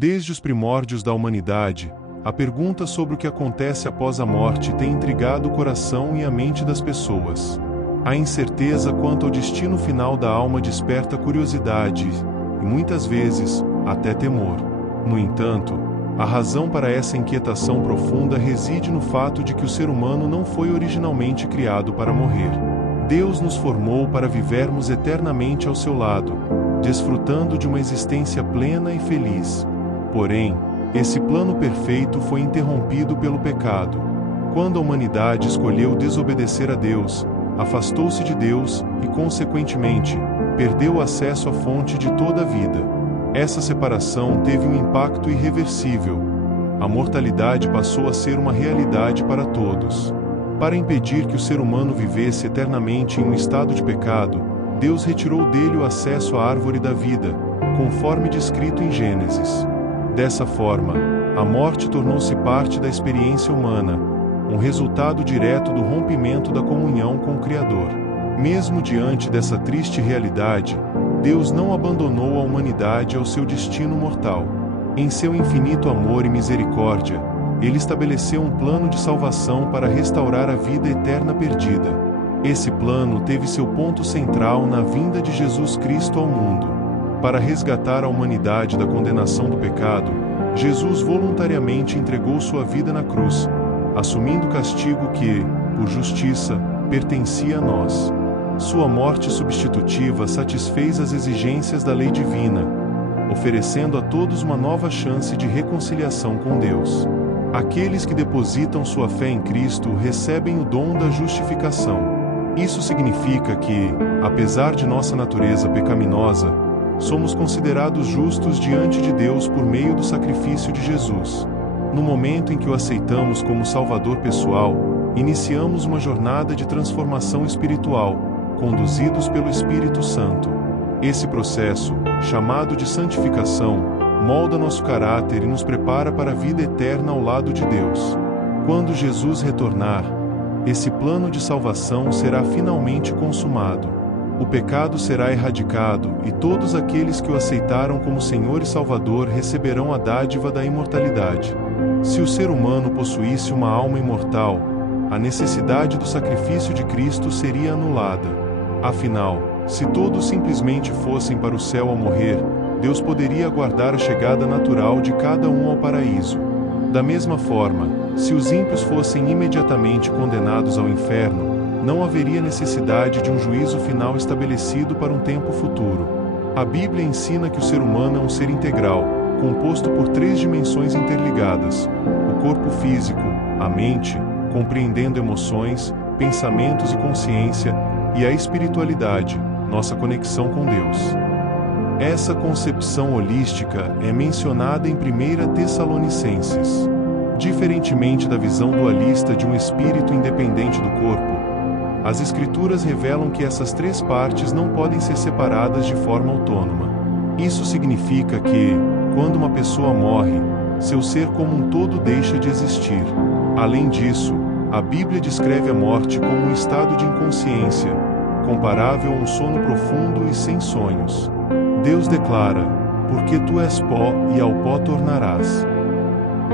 Desde os primórdios da humanidade, a pergunta sobre o que acontece após a morte tem intrigado o coração e a mente das pessoas. A incerteza quanto ao destino final da alma desperta curiosidade e, muitas vezes, até temor. No entanto, a razão para essa inquietação profunda reside no fato de que o ser humano não foi originalmente criado para morrer. Deus nos formou para vivermos eternamente ao seu lado, desfrutando de uma existência plena e feliz. Porém, esse plano perfeito foi interrompido pelo pecado. Quando a humanidade escolheu desobedecer a Deus, afastou-se de Deus e, consequentemente, perdeu o acesso à fonte de toda a vida. Essa separação teve um impacto irreversível. A mortalidade passou a ser uma realidade para todos. Para impedir que o ser humano vivesse eternamente em um estado de pecado, Deus retirou dele o acesso à árvore da vida, conforme descrito em Gênesis. Dessa forma, a morte tornou-se parte da experiência humana, um resultado direto do rompimento da comunhão com o Criador. Mesmo diante dessa triste realidade, Deus não abandonou a humanidade ao seu destino mortal. Em seu infinito amor e misericórdia, Ele estabeleceu um plano de salvação para restaurar a vida eterna perdida. Esse plano teve seu ponto central na vinda de Jesus Cristo ao mundo. Para resgatar a humanidade da condenação do pecado, Jesus voluntariamente entregou sua vida na cruz, assumindo o castigo que, por justiça, pertencia a nós. Sua morte substitutiva satisfez as exigências da lei divina, oferecendo a todos uma nova chance de reconciliação com Deus. Aqueles que depositam sua fé em Cristo recebem o dom da justificação. Isso significa que, apesar de nossa natureza pecaminosa, somos considerados justos diante de Deus por meio do sacrifício de Jesus. No momento em que o aceitamos como Salvador pessoal, iniciamos uma jornada de transformação espiritual, conduzidos pelo Espírito Santo. Esse processo, chamado de santificação, molda nosso caráter e nos prepara para a vida eterna ao lado de Deus. Quando Jesus retornar, esse plano de salvação será finalmente consumado. O pecado será erradicado e todos aqueles que o aceitaram como Senhor e Salvador receberão a dádiva da imortalidade. Se o ser humano possuísse uma alma imortal, a necessidade do sacrifício de Cristo seria anulada. Afinal, se todos simplesmente fossem para o céu ao morrer, Deus poderia aguardar a chegada natural de cada um ao paraíso. Da mesma forma, se os ímpios fossem imediatamente condenados ao inferno, não haveria necessidade de um juízo final estabelecido para um tempo futuro. A Bíblia ensina que o ser humano é um ser integral, composto por 3 dimensões interligadas: o corpo físico, a mente, compreendendo emoções, pensamentos e consciência, e a espiritualidade, nossa conexão com Deus. Essa concepção holística é mencionada em 1 Tessalonicenses. Diferentemente da visão dualista de um espírito independente do corpo, as Escrituras revelam que essas 3 partes não podem ser separadas de forma autônoma. Isso significa que, quando uma pessoa morre, seu ser como um todo deixa de existir. Além disso, a Bíblia descreve a morte como um estado de inconsciência, comparável a um sono profundo e sem sonhos. Deus declara: porque tu és pó e ao pó tornarás.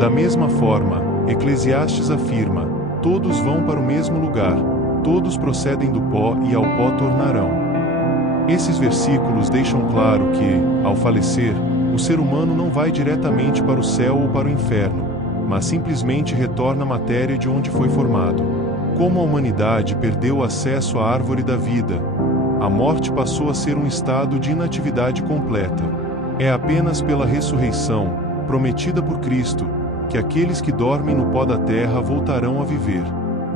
Da mesma forma, Eclesiastes afirma: todos vão para o mesmo lugar, todos procedem do pó e ao pó tornarão. Esses versículos deixam claro que, ao falecer, o ser humano não vai diretamente para o céu ou para o inferno, mas simplesmente retorna à matéria de onde foi formado. Como a humanidade perdeu o acesso à árvore da vida, a morte passou a ser um estado de inatividade completa. É apenas pela ressurreição, prometida por Cristo, que aqueles que dormem no pó da terra voltarão a viver.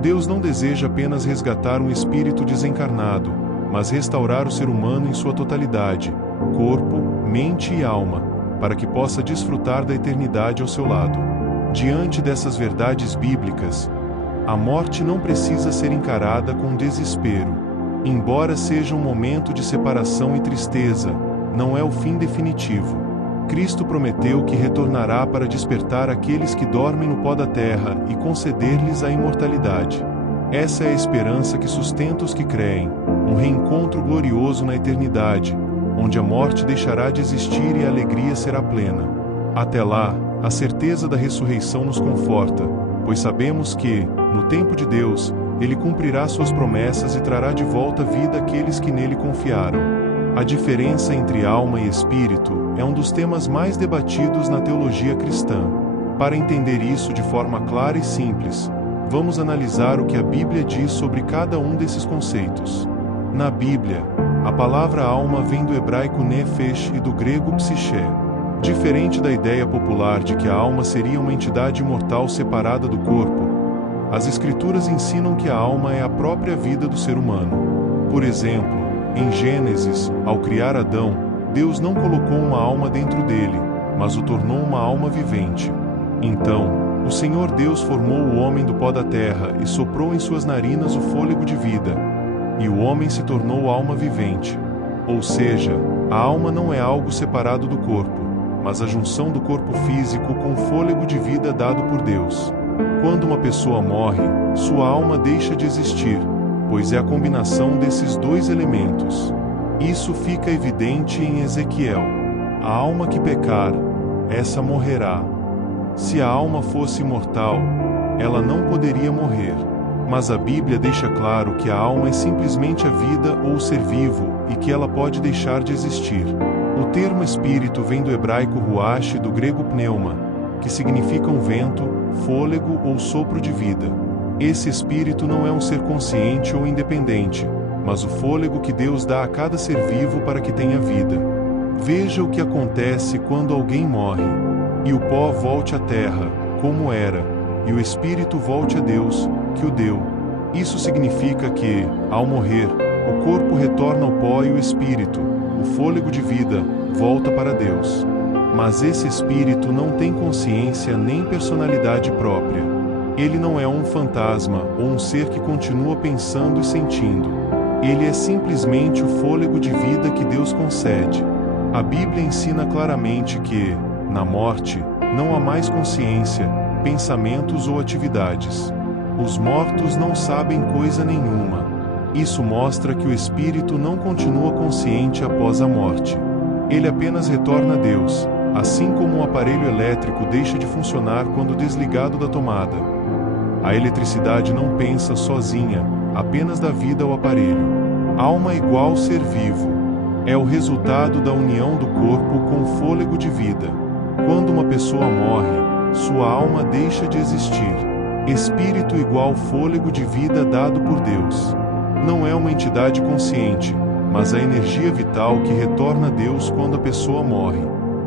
Deus não deseja apenas resgatar um espírito desencarnado, mas restaurar o ser humano em sua totalidade, corpo, mente e alma, para que possa desfrutar da eternidade ao seu lado. Diante dessas verdades bíblicas, a morte não precisa ser encarada com desespero. Embora seja um momento de separação e tristeza, não é o fim definitivo. Cristo prometeu que retornará para despertar aqueles que dormem no pó da terra e conceder-lhes a imortalidade. Essa é a esperança que sustenta os que creem, um reencontro glorioso na eternidade, onde a morte deixará de existir e a alegria será plena. Até lá, a certeza da ressurreição nos conforta, pois sabemos que, no tempo de Deus, Ele cumprirá suas promessas e trará de volta vida àqueles que nele confiaram. A diferença entre alma e espírito é um dos temas mais debatidos na teologia cristã. Para entender isso de forma clara e simples, vamos analisar o que a Bíblia diz sobre cada um desses conceitos. Na Bíblia, a palavra alma vem do hebraico nefesh e do grego psiché. Diferente da ideia popular de que a alma seria uma entidade imortal separada do corpo, as Escrituras ensinam que a alma é a própria vida do ser humano. Por exemplo, em Gênesis, ao criar Adão, Deus não colocou uma alma dentro dele, mas o tornou uma alma vivente. Então, o Senhor Deus formou o homem do pó da terra e soprou em suas narinas o fôlego de vida, e o homem se tornou alma vivente. Ou seja, a alma não é algo separado do corpo, mas a junção do corpo físico com o fôlego de vida dado por Deus. Quando uma pessoa morre, sua alma deixa de existir, pois é a combinação desses dois elementos. Isso fica evidente em Ezequiel. A alma que pecar, essa morrerá. Se a alma fosse imortal, ela não poderia morrer. Mas a Bíblia deixa claro que a alma é simplesmente a vida ou o ser vivo, e que ela pode deixar de existir. O termo espírito vem do hebraico ruach e do grego pneuma, que significam vento, fôlego ou sopro de vida. Esse espírito não é um ser consciente ou independente, mas o fôlego que Deus dá a cada ser vivo para que tenha vida. Veja o que acontece quando alguém morre. E o pó volte à terra, como era, e o espírito volte a Deus, que o deu. Isso significa que, ao morrer, o corpo retorna ao pó e o espírito, o fôlego de vida, volta para Deus. Mas esse espírito não tem consciência nem personalidade própria. Ele não é um fantasma ou um ser que continua pensando e sentindo. Ele é simplesmente o fôlego de vida que Deus concede. A Bíblia ensina claramente que, na morte, não há mais consciência, pensamentos ou atividades. Os mortos não sabem coisa nenhuma. Isso mostra que o espírito não continua consciente após a morte. Ele apenas retorna a Deus, assim como um aparelho elétrico deixa de funcionar quando desligado da tomada. A eletricidade não pensa sozinha, apenas dá vida ao aparelho. Alma igual ser vivo. É o resultado da união do corpo com o fôlego de vida. Quando uma pessoa morre, sua alma deixa de existir. Espírito igual fôlego de vida dado por Deus. Não é uma entidade consciente, mas a energia vital que retorna a Deus quando a pessoa morre.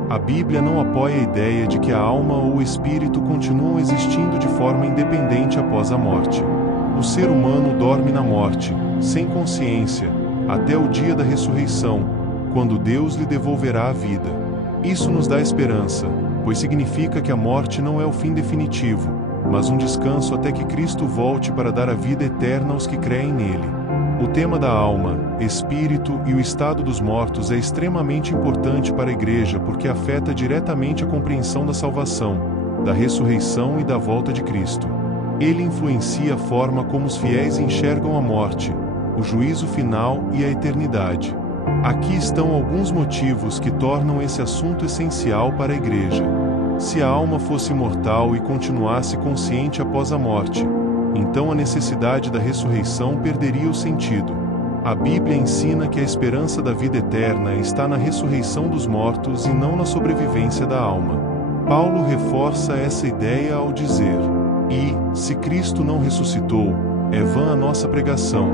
A Bíblia não apoia a ideia de que a alma ou o espírito continuam existindo de forma independente após a morte. O ser humano dorme na morte, sem consciência, até o dia da ressurreição, quando Deus lhe devolverá a vida. Isso nos dá esperança, pois significa que a morte não é o fim definitivo, mas um descanso até que Cristo volte para dar a vida eterna aos que creem nele. O tema da alma, espírito e o estado dos mortos é extremamente importante para a Igreja porque afeta diretamente a compreensão da salvação, da ressurreição e da volta de Cristo. Ele influencia a forma como os fiéis enxergam a morte, o juízo final e a eternidade. Aqui estão alguns motivos que tornam esse assunto essencial para a Igreja. Se a alma fosse imortal e continuasse consciente após a morte, então a necessidade da ressurreição perderia o sentido. A Bíblia ensina que a esperança da vida eterna está na ressurreição dos mortos e não na sobrevivência da alma. Paulo reforça essa ideia ao dizer: "E, se Cristo não ressuscitou, é vã a nossa pregação,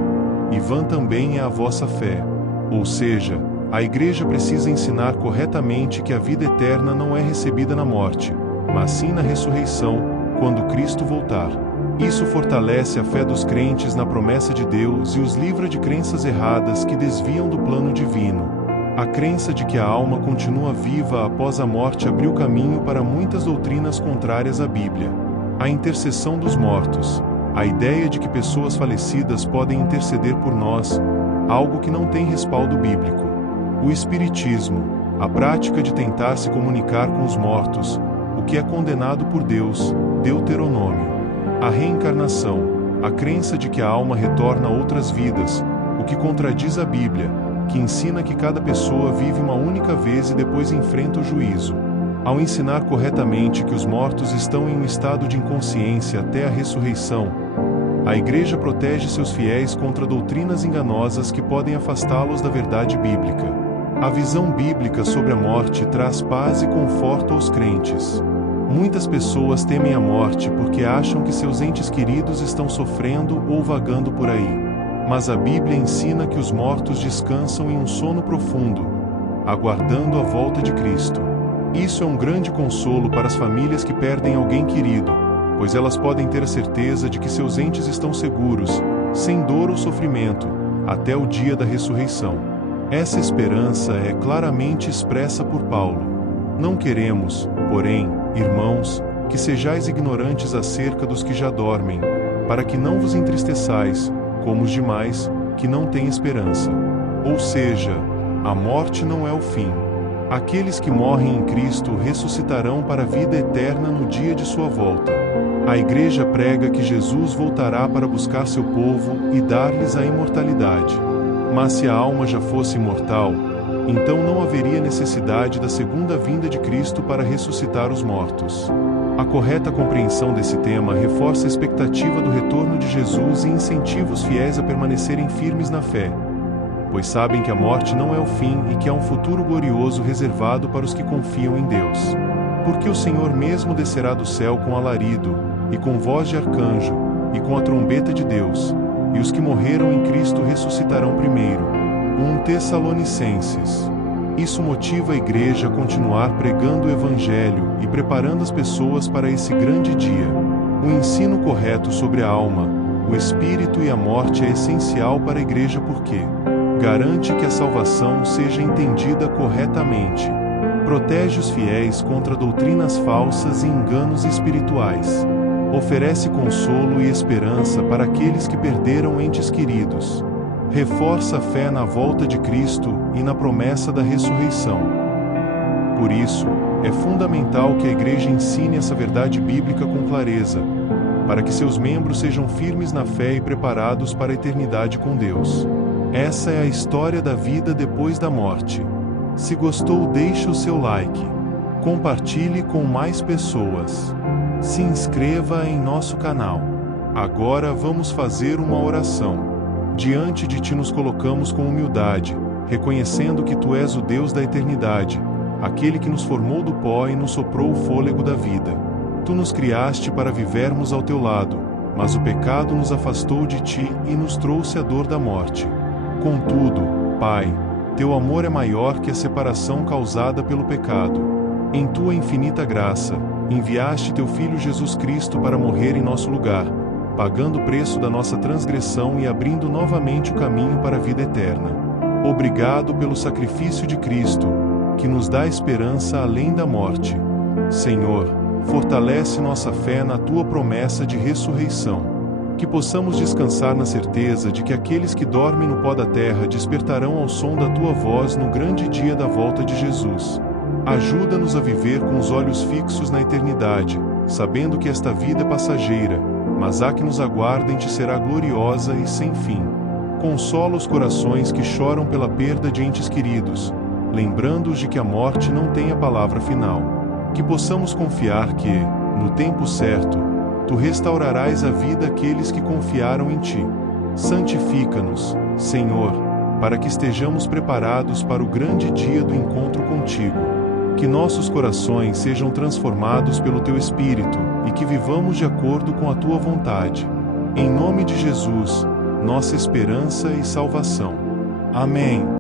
e vã também é a vossa fé." Ou seja, a Igreja precisa ensinar corretamente que a vida eterna não é recebida na morte, mas sim na ressurreição, quando Cristo voltar. Isso fortalece a fé dos crentes na promessa de Deus e os livra de crenças erradas que desviam do plano divino. A crença de que a alma continua viva após a morte abriu caminho para muitas doutrinas contrárias à Bíblia. A intercessão dos mortos, a ideia de que pessoas falecidas podem interceder por nós, algo que não tem respaldo bíblico. O espiritismo, a prática de tentar se comunicar com os mortos, o que é condenado por Deus, Deuteronômio. A reencarnação, a crença de que a alma retorna a outras vidas, o que contradiz a Bíblia, que ensina que cada pessoa vive uma única vez e depois enfrenta o juízo. Ao ensinar corretamente que os mortos estão em um estado de inconsciência até a ressurreição, a Igreja protege seus fiéis contra doutrinas enganosas que podem afastá-los da verdade bíblica. A visão bíblica sobre a morte traz paz e conforto aos crentes. Muitas pessoas temem a morte porque acham que seus entes queridos estão sofrendo ou vagando por aí. Mas a Bíblia ensina que os mortos descansam em um sono profundo, aguardando a volta de Cristo. Isso é um grande consolo para as famílias que perdem alguém querido, pois elas podem ter a certeza de que seus entes estão seguros, sem dor ou sofrimento, até o dia da ressurreição. Essa esperança é claramente expressa por Paulo. Não queremos, porém, irmãos, que sejais ignorantes acerca dos que já dormem, para que não vos entristeçais, como os demais, que não têm esperança. Ou seja, a morte não é o fim. Aqueles que morrem em Cristo ressuscitarão para a vida eterna no dia de sua volta. A Igreja prega que Jesus voltará para buscar seu povo e dar-lhes a imortalidade. Mas se a alma já fosse imortal, então não haveria necessidade da segunda vinda de Cristo para ressuscitar os mortos. A correta compreensão desse tema reforça a expectativa do retorno de Jesus e incentiva os fiéis a permanecerem firmes na fé, pois sabem que a morte não é o fim e que há um futuro glorioso reservado para os que confiam em Deus. Porque o Senhor mesmo descerá do céu com alarido, e com voz de arcanjo, e com a trombeta de Deus, e os que morreram em Cristo ressuscitarão primeiro. 1 Tessalonicenses. Isso motiva a Igreja a continuar pregando o Evangelho e preparando as pessoas para esse grande dia. O ensino correto sobre a alma, o espírito e a morte é essencial para a Igreja porque garante que a salvação seja entendida corretamente, protege os fiéis contra doutrinas falsas e enganos espirituais, oferece consolo e esperança para aqueles que perderam entes queridos, reforça a fé na volta de Cristo e na promessa da ressurreição. Por isso, é fundamental que a Igreja ensine essa verdade bíblica com clareza, para que seus membros sejam firmes na fé e preparados para a eternidade com Deus. Essa é a história da vida depois da morte. Se gostou, deixe o seu like. Compartilhe com mais pessoas. Se inscreva em nosso canal. Agora vamos fazer uma oração. Diante de Ti nos colocamos com humildade, reconhecendo que Tu és o Deus da eternidade, aquele que nos formou do pó e nos soprou o fôlego da vida. Tu nos criaste para vivermos ao Teu lado, mas o pecado nos afastou de Ti e nos trouxe a dor da morte. Contudo, Pai, Teu amor é maior que a separação causada pelo pecado. Em Tua infinita graça, enviaste Teu Filho Jesus Cristo para morrer em nosso lugar, pagando o preço da nossa transgressão e abrindo novamente o caminho para a vida eterna. Obrigado pelo sacrifício de Cristo, que nos dá esperança além da morte. Senhor, fortalece nossa fé na Tua promessa de ressurreição. Que possamos descansar na certeza de que aqueles que dormem no pó da terra despertarão ao som da Tua voz no grande dia da volta de Jesus. Ajuda-nos a viver com os olhos fixos na eternidade, sabendo que esta vida é passageira, mas a que nos aguarda em Ti será gloriosa e sem fim. Consola os corações que choram pela perda de entes queridos, lembrando-os de que a morte não tem a palavra final. Que possamos confiar que, no tempo certo, Tu restaurarás a vida àqueles que confiaram em Ti. Santifica-nos, Senhor, para que estejamos preparados para o grande dia do encontro contigo. Que nossos corações sejam transformados pelo Teu Espírito e que vivamos de acordo com a Tua vontade. Em nome de Jesus, nossa esperança e salvação. Amém.